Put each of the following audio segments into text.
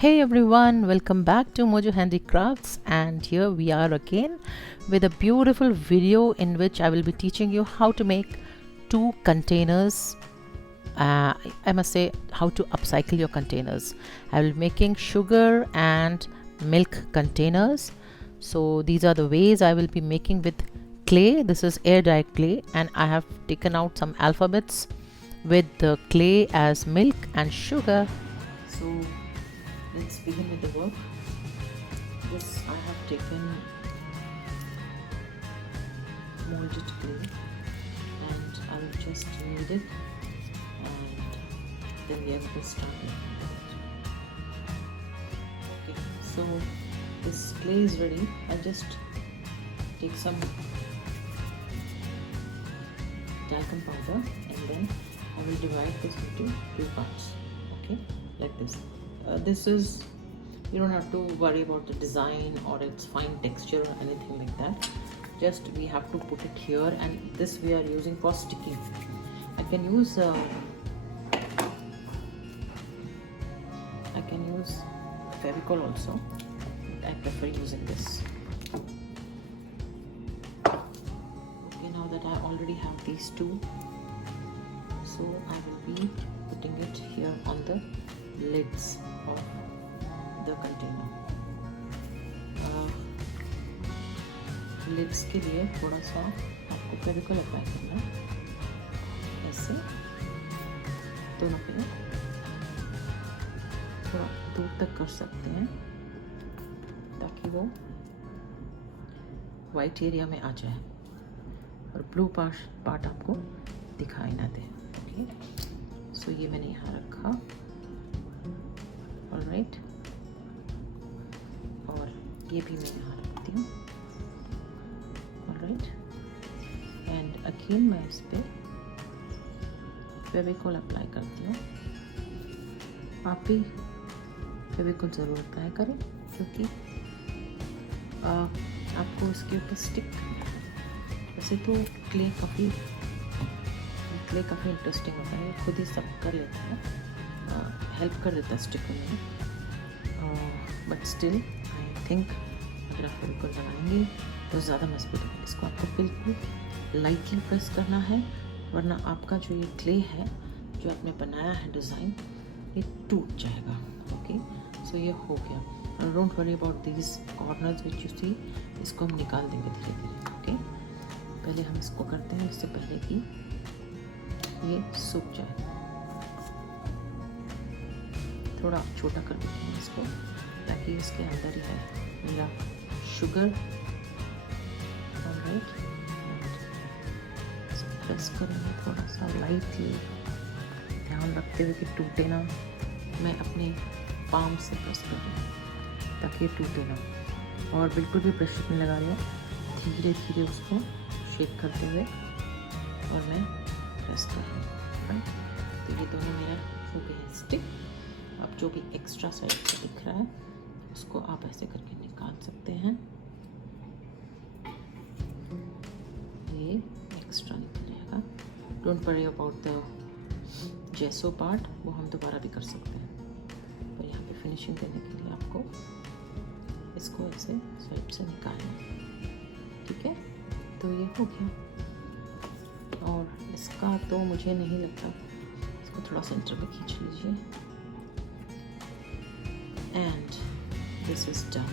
Hey everyone, welcome back to Mojo Handicrafts, and here we are again with a beautiful video in which I will be teaching you how to make two containers. I must say how to upcycle your containers. I will be making sugar and milk containers. So these are the ways I will be making with clay. This is air dry clay, and I have taken out some alphabets with the clay as milk and sugar. So let's begin with the work. This I have taken molded clay and I will just knead it, and then we are going to start making it. Okay, so this clay is ready. I'll just take some talcum powder and then I will divide this into two parts. Okay, like this. This is, you don't have to worry about the design or its fine texture or anything like that. Just we have to put it here, and this we are using for sticking. I can use Fevicol also, but I prefer using this. Okay, now that I already have these two, so I will be putting it here on the lids of the container. Lids के लिए थोड़ा सा आपको Fevicol apply करना है, ऐसे दोनों पे थोड़ा दूर तक कर सकते हैं ताकि वो वाइट एरिया में आ जाए और ब्लू पार्ट आपको दिखाई ना दे. ओके, सो ये मैंने यहाँ रखा. ऑलराइट, और ये भी मैं यहाँ रखती हूँ. ऑलराइट, एंड अगेन मैं इस पर फेविकॉल अप्लाई करती हूँ. आप भी फेविकॉल ज़रूर अप्लाई करें क्योंकि आपको इसके ऊपर स्टिक. वैसे तो क्ले काफ़ी इंटरेस्टिंग होता है, खुद ही सब कर लेता है, हेल्प कर देता है स्टिक में, बट स्टिल आई थिंक अगर आप फेविकॉल लगाएंगे तो ज़्यादा मजबूत होगा. इसको आपको बिल्कुल लाइटली प्रेस करना है, वरना आपका जो ये क्ले है जो आपने बनाया है डिज़ाइन, ये टूट जाएगा. ओके, सो ये हो गया. Don't worry about these corners which you see. इसको हम निकाल देंगे धीरे धीरे. ओके, पहले हम इसको करते हैं इससे पहले कि ये सूख जाए. थोड़ा छोटा कर देते हैं इसको ताकि इसके अंदर ही है मेरा शुगर. ऑलराइट, प्रेस करेंगे थोड़ा सा लाइटली, ध्यान रखते हुए कि टूटे ना. मैं अपने पाम से प्रेस कर रही हूँ ताकि ये टूटे ना, और बिल्कुल भी प्रेशर नहीं लगा रही हूँ. धीरे धीरे उसको शेक करते हुए और मैं प्रेस कर रही हूँ. राइट, तो ये दोनों मेरा हो गया स्टिक. अब जो भी एक्स्ट्रा साइड से दिख रहा है उसको आप ऐसे करके निकाल सकते हैं. ये एक्स्ट्रा निकल जाएगा. Don't worry about the जेसो part, वो हम दोबारा भी कर सकते हैं, पर यहाँ पे फिनिशिंग देने के लिए आपको इसको ऐसे साइड से निकालना. ठीक है, तो ये हो गया. और इसका तो मुझे नहीं लगता, इसको थोड़ा सेंटर में खींच लीजिए. And this is done.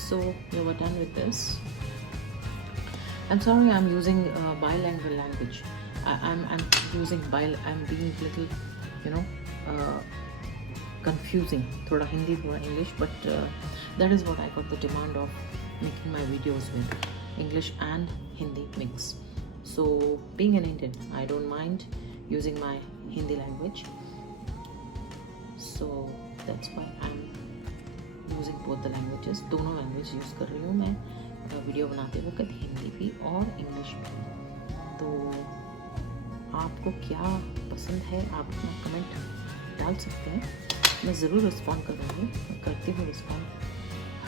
So we were done with this. I'm sorry I'm using bilingual language. I'm using I'm being little confusing. थोड़ा हिंदी थोड़ा English, but that is what I got the demand of making my videos with, English and Hindi mix. So being an Indian, I don't mind using my Hindi language. So that's why I'm using both the languages. दोनों language use कर रही हूँ मैं video बनाते वक्त, हिंदी भी और English भी. तो आपको क्या पसंद है आप अपना कमेंट डाल सकते हैं. मैं ज़रूर रिस्पॉन्ड करूँगी, मैं करती हूँ रिस्पॉन्ड,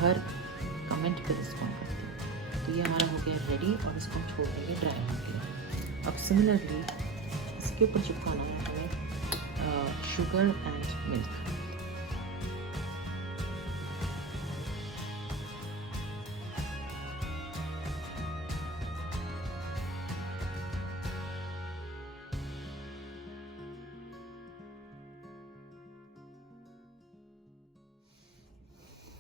हर कमेंट पे रिस्पॉन्ड करती हूँ. तो ये हमारा हो गया रेडी, और इसको हम छोड़ देंगे ड्राई होने के लिए. अब सिमिलरली इसके ऊपर चिपकाना है हमें शुगर एंड मिल्क.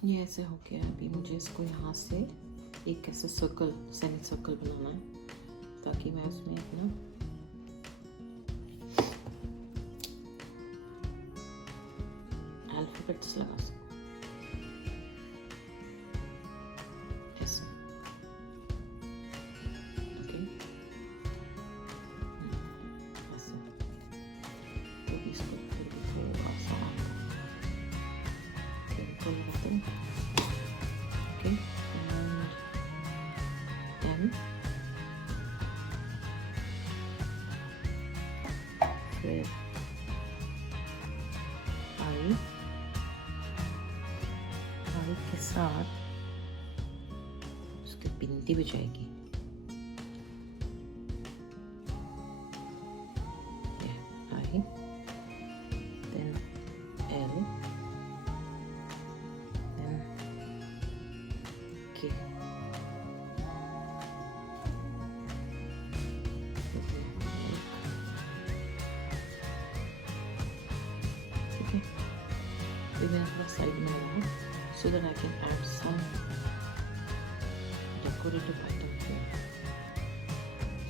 ये ऐसे हो गया। अभी मुझे इसको यहाँ से एक ऐसे सर्कल, सेमी सर्कल बनाना है ताकि मैं उसमें अपना अल्फाबेट्स लगा सकूं। ऐसे ओके, ऐसे। तो इसको फिर थोड़ा सा लगाते हैं। ओके, एंड देन फिर आई के साथ उसकी बिंदी बजाएगी। आई, देन एल, देन के। ठीक है, ये मैंने थोड़ा साइड में लगाया so that I can add some decorative item here.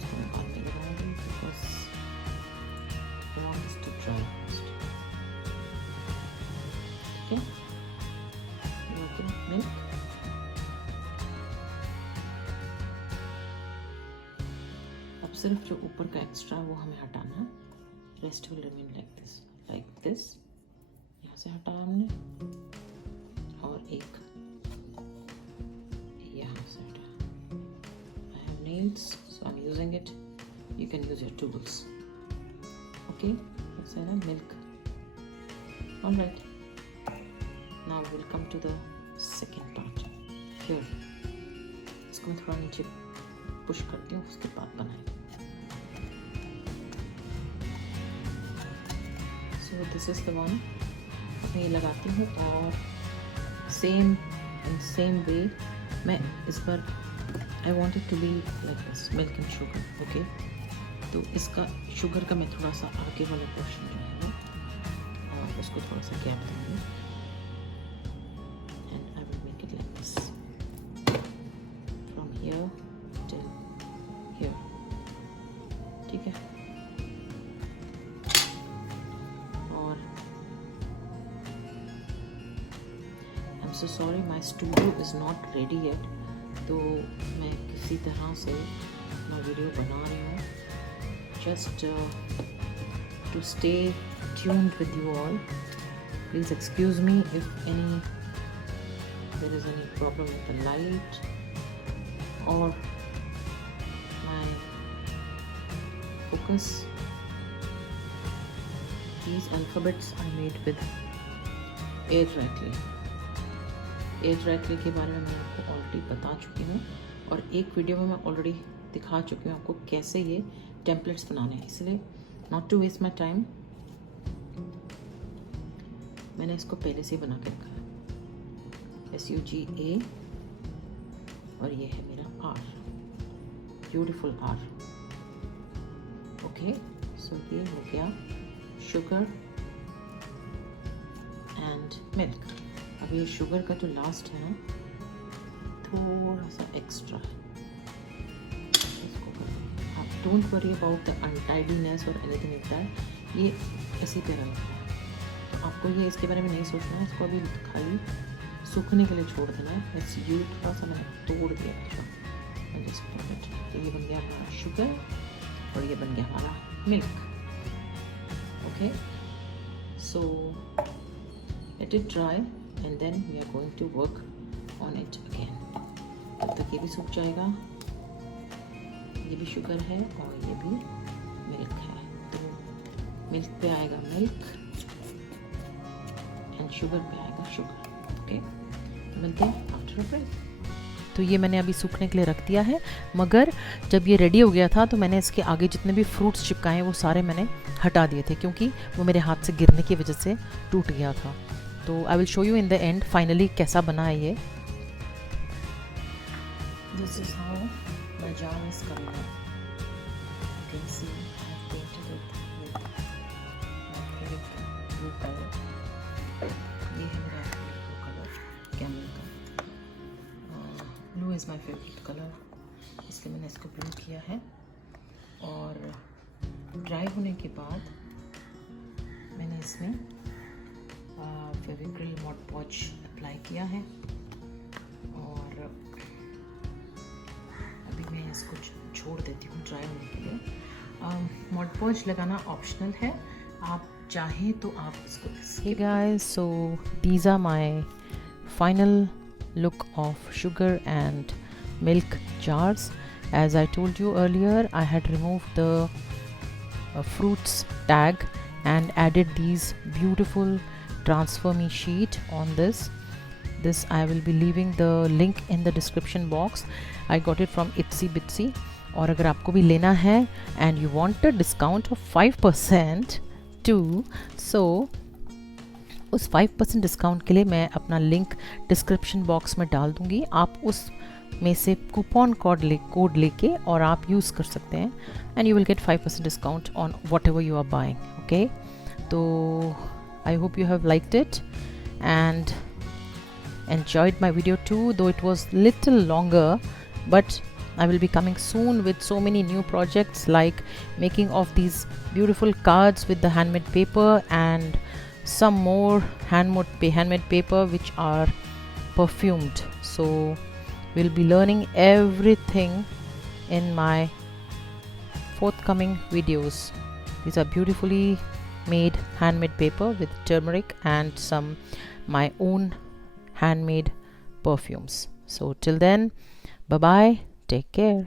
So I'm adding it all because I want this to dry first. Okay, okay, milk. अब सिर्फ जो ऊपर का एक्स्ट्रा वो हमें हटाना है। Rest will remain like this. यहाँ से हटाया हमने और एक यहाँ से हटाया। I have nails, so I'm using it. You can use your tools. Okay, that's enough milk. All right. Now we'll come to the second part. Here, इसको मैं थोड़ा नीचे पुश करती हूँ, उसके बाद बनाएंगे। So this is the one. मैं ये लगाती हूँ और same way मैं इस बार I want it to be like this, milk and sugar. Okay, तो इसका शुगर का मैं थोड़ा सा आगे वाला पोर्शन जो है वो और उसको थोड़ा सा गैप दूँगी and I will make it like this from here till here. ठीक है, और I'm so sorry my studio is not ready yet. तो मैं किसी तरह से अपना वीडियो बना रही हूँ just to stay tuned with you all. Please excuse me if there is any problem with the light or my focus. These alphabets are made with air dry clay के बारे में मैं आपको ऑलरेडी बता चुकी हूँ और एक वीडियो में मैं ऑलरेडी दिखा चुकी हूँ आपको कैसे ये टेम्पलेट्स बनाने हैं। इसलिए not to waste my time मैंने इसको पहले से ही बना के रखा है। SUGA और ये है मेरा R, ब्यूटिफुल R। ओके, सो ये हो गया शुगर एंड मिल्क। अब ये शुगर का जो लास्ट है ना थोड़ा सा एक्स्ट्रा है, इसको कर आप डोंट वरी अबाउट द अनटाइडीनेस और एनीथिंग लाइक दैट। ये इसी पे रहता है तो आपको ये इसके बारे में नहीं सोचना है, इसको अभी खाली सूखने के लिए छोड़ देना है। बस ये थोड़ा सा मैंने तोड़ दिया अच्छा। तो ये बन गया हमारा शुगर और ये बन गया हमारा milk. Okay, so let it dry and then we are going to work on it again. तब तक ये भी सूख जाएगा, ये भी शुगर है और ये भी मिल्क है। तो मिल्क पे आएगा मिल्क एंड शुगर पे आएगा शुगर। ओके, मिलते हैं आफ्टर अ ब्रेक। तो ये मैंने अभी सूखने के लिए रख दिया है, मगर जब ये रेडी हो गया था तो मैंने इसके आगे जितने भी फ्रूट्स चिपकाए हैं वो सारे मैंने हटा दिए थे क्योंकि वो मेरे हाथ से गिरने की वजह से टूट गया था। तो I will show you in the end finally कैसा बना है ये। This is how my jar is coming up. You can see I have painted it with acrylic blue color. ये है मेरा acrylic blue color camera my favourite colour, इसलिए मैंने इसको ब्लू किया है। और ड्राई होने के बाद मैंने इसमें फेविक्रिल मॉड पॉच अप्लाई किया है। और अभी मैं इसको छोड़ देती हूँ ड्राई होने के लिए। मॉड पॉच लगाना ऑप्शनल है, आप चाहें तो आप इसको। Hey guys, so these are my final look of sugar and milk jars. As I told you earlier, I had removed the fruits tag and added these beautiful transfer me sheet on this. I will be leaving the link in the description box. I got it from Itsy Bitsy. और अगर आपको भी लेना है and you want a discount of 5% too, so उस 5% discount के लिए मैं अपना लिंक डिस्क्रिप्शन बॉक्स में डाल दूंगी। आप उस में से कूपन कोड लेके और आप यूज़ कर सकते हैं and you will get 5% discount on whatever you are buying. Okay, तो I hope you have liked it and enjoyed my video too, though it was little longer, but I will be coming soon with so many new projects like making of these beautiful cards with the handmade paper and some more handmade paper which are perfumed. So we'll be learning everything in my forthcoming videos. These are beautifully made handmade paper with turmeric and some my own handmade perfumes. So till then, bye bye, take care.